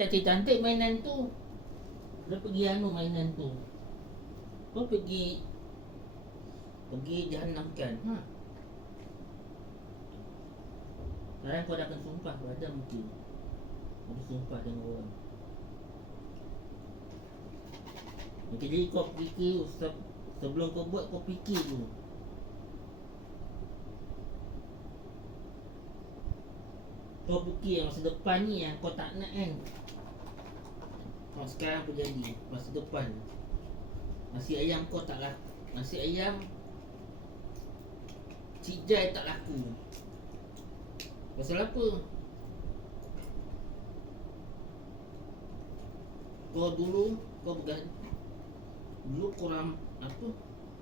cantik-cantik mainan tu. Dia pergi mainan tu. Kau pergi jahanamkan. Sekarang kau dah akan sumpah pada mungkin. Kau sumpah dengan orang. Jadi kau fikir sebelum kau buat, kau fikir dulu. Kau fikir masa depan ni yang kau tak nak kan. Kau sekarang berjadi masa depan. Nasi ayam kau tak laku. Nasi ayam Cik Jai tak laku. Pasal apa? Kau dulu korang apa?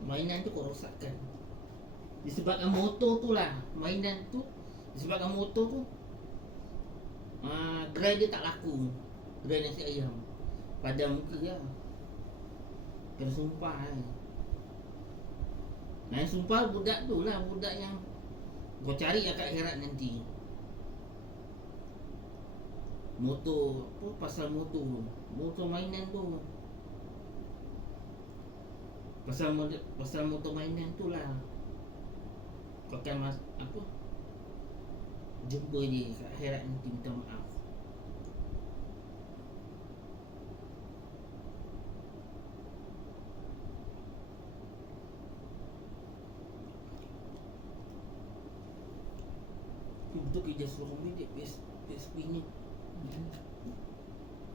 Mainan tu kau rosakkan. Disebabkan motor tu lah. Mainan tu disebabkan motor tu gerai dia tak laku. Gerai nasi ayam. Padam muka lah. Kena sumpah kan. Nah, sumpah budak tu lah. Budak yang kau cari akak akhirat nanti. Motor apa? Pasal motor. Motor mainan tu. Pasal motor mainan tu lah. Kau akan apa? Jumpa dia kat akhirat nanti minta maaf. Betul kerja suruh ambil dia PSP ni.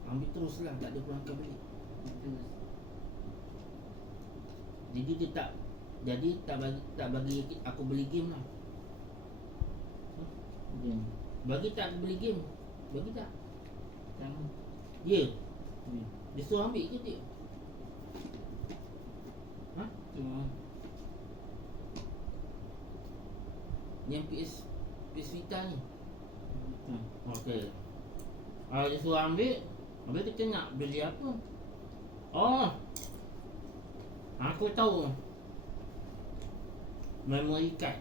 Ambil terus lah, tak ada pelanggan balik. Jadi dia tak bagi aku beli game lah. Bagi tak aku beli game? Bagi tak? Jangan. Ya? Dia suruh ambil ke dia? Yang PS Vita ni? Okey. Dia suruh ambil. Habis kita nak beli apa? Oh, aku tahu. Memory card.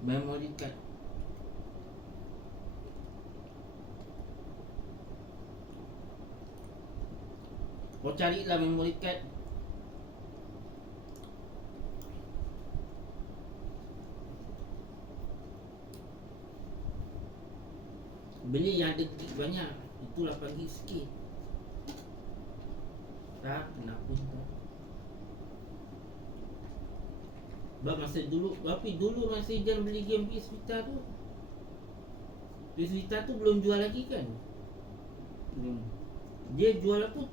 Memory card. Kau carilah memory card. Beli yang ada gig banyak. Itu 8 gig sikit. Tak, kenapa tak? Masa dulu, tapi dulu masa Ijan beli game PS Vita tu, PS Vita tu belum jual lagi kan? Belum. Dia jual apa?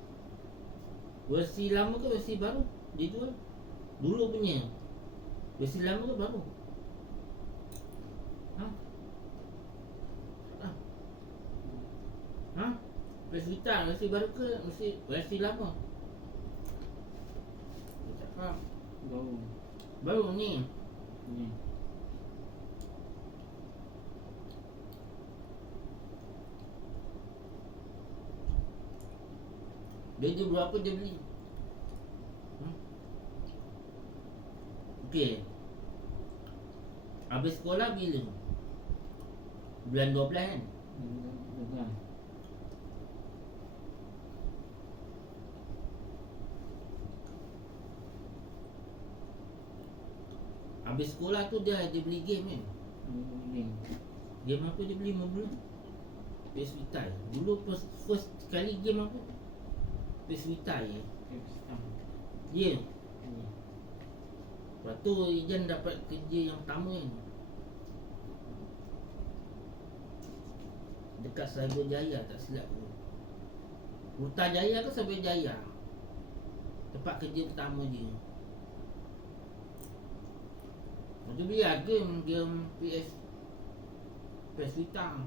Versi lama ke versi baru? Dia jual dulu punya. Versi lama ke baru? PS Vita versi baru ke versi lama? Dia cakap baru ni. Dia berapa dia beli? Okey. Habis sekolah bila? Bulan 12 kan? Habis sekolah tu dia beli game kan? Game apa dia beli mula? PS Vita. Dulu first sekali game apa? PS Vita je. Ya. Lepas tu Ijan dapat kerja yang pertama kan, dekat Cyberjaya tak silap aku. Putrajaya ke Cyberjaya? Tempat kerja pertama dia. Lepas tu beli lah game PS Vita.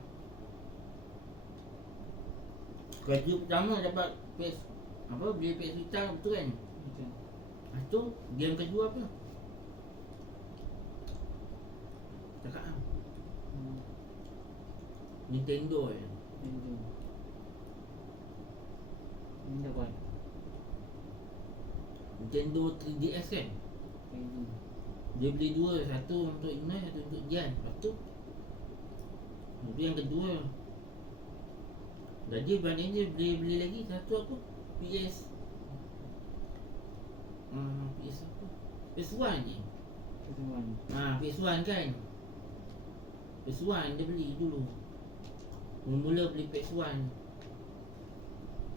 Kerja pertama dapat PS apa, beli PS Vita betul kan? Betul. Lepas tu game kedua apa? Cakap lah. Nintendo kan? Nintendo 3DS kan? Dia beli dua, satu untuk Inai, satu untuk Jan. Lepas tu itu yang kedua. Jadi banding dia beli lagi satu apa? PS PS apa? PS1 je. PS1 kan. PS1 dia beli dulu. Mula beli PS1.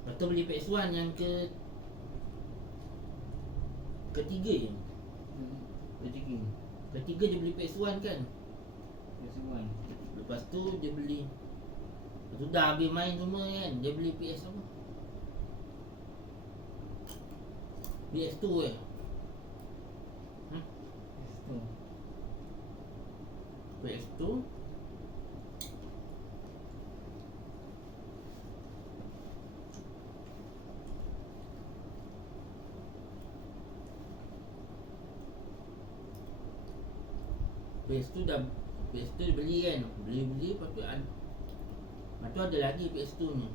Lepas tu beli PS1 yang ketiga je. Ketiga dia beli PS1 kan. Lepas tu dia beli. Lepas tu dah habis main semua kan. Dia beli PS apa? PS2 eh. PS2. PS2 dah PS2 dia beli kan. Beli lepas tu ada lagi PS2 ni.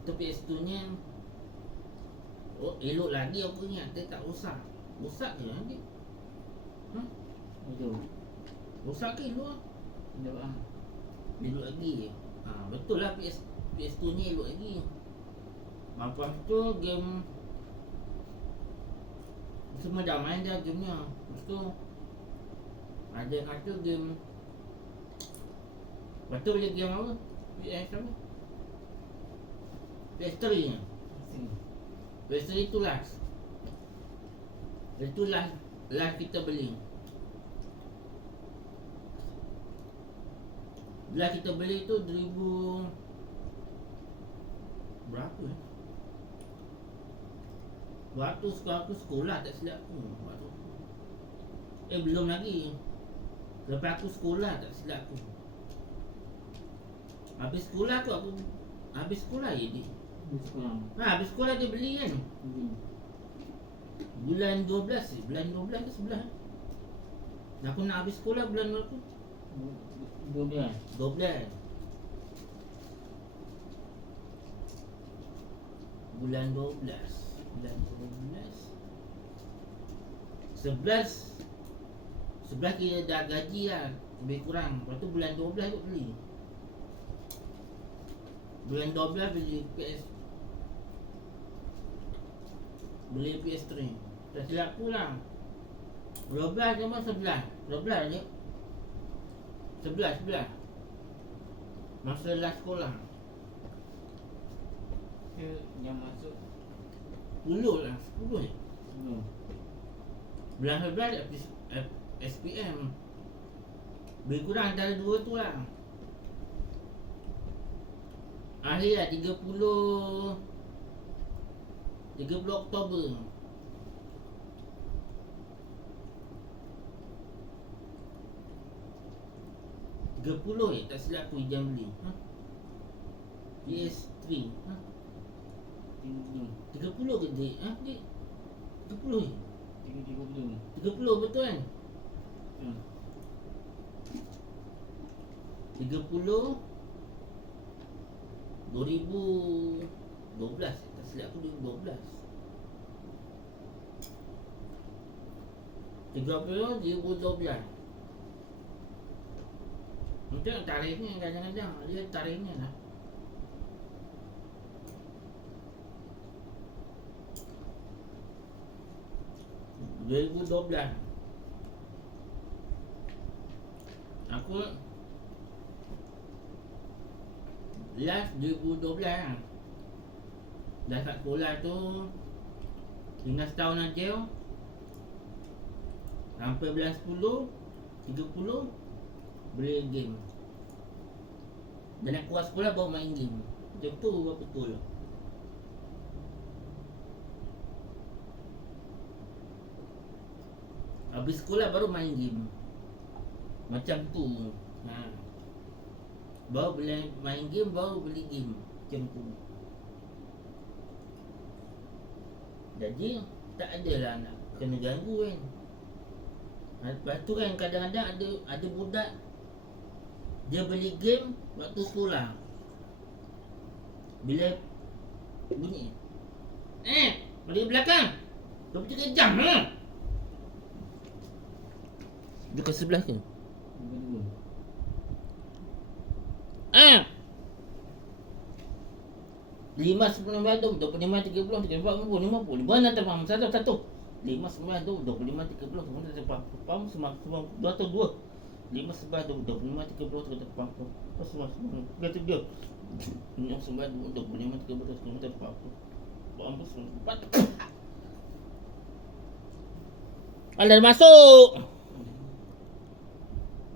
Itu PS2 nya elok lagi aku ingat. Dia tak rosak. Rosak je nanti. Rosak ke elok? Elok lagi. Betul lah PS2 ni elok lagi. Lepas tu game semua dah main dah game nya. Lepas tu ada kata game. Lepas tu boleh game apa? PS apa? PS3 nya. PS3 tu last. Itu last kita beli. Last kita beli tu 2000 berapa eh? Waktu aku sekolah tak silap aku. Belum lagi. Lepas aku sekolah tak silap aku. Habis sekolah je dia. Habis sekolah dia beli kan. Bulan 12 Bulan 12 ke 11. Aku nak habis sekolah bulan berapa? 12. Bulan 12 11 kira dah gaji lah. Lebih kurang. Lepas tu bulan 12 kot beli. Bulan 12 beli PS3. Tak silap aku lah. 12 sama 11 je. 11 masa last sekolah. Yang masuk 10 je. Bulan 11 SPM. Lebih kurang antara dua tu lah. Akhir lah 30 Oktober. 30 tak silap aku Ijam beli. PS3. 30 ke dek? Dek 30 je? 30 betul kan? 30 2012 tak silap aku 2012. 30 2012. Mungkin tarikhnya kadang-kadang dia tarikhnya lah. Aku last 2012 lah. Dah kat sekolah tu tinggal setahun aja. Sampai bulan 10 30 beli game. Dan nak keluar sekolah baru main game. Macam tu betul. Habis sekolah baru main game. Macam tu. Baru boleh main game, baru beli game. Macam tu. Jadi tak adalah nak kena ganggu kan. Lepas tu kan kadang-kadang ada budak dia beli game waktu sekolah. Bila bunyi Balik belakang 23 jam lah. Dekat sebelah ke? Ah. 5 Bandung 25 30 34 50 50 mana terbang satu 5 Bandung 25 30 kemudian terbang pam semua 202 5 Bandung 25 30 terbang apa semua kata dia 5 Bandung 25 30 kemudian terbang pam semua 4 ada masuk.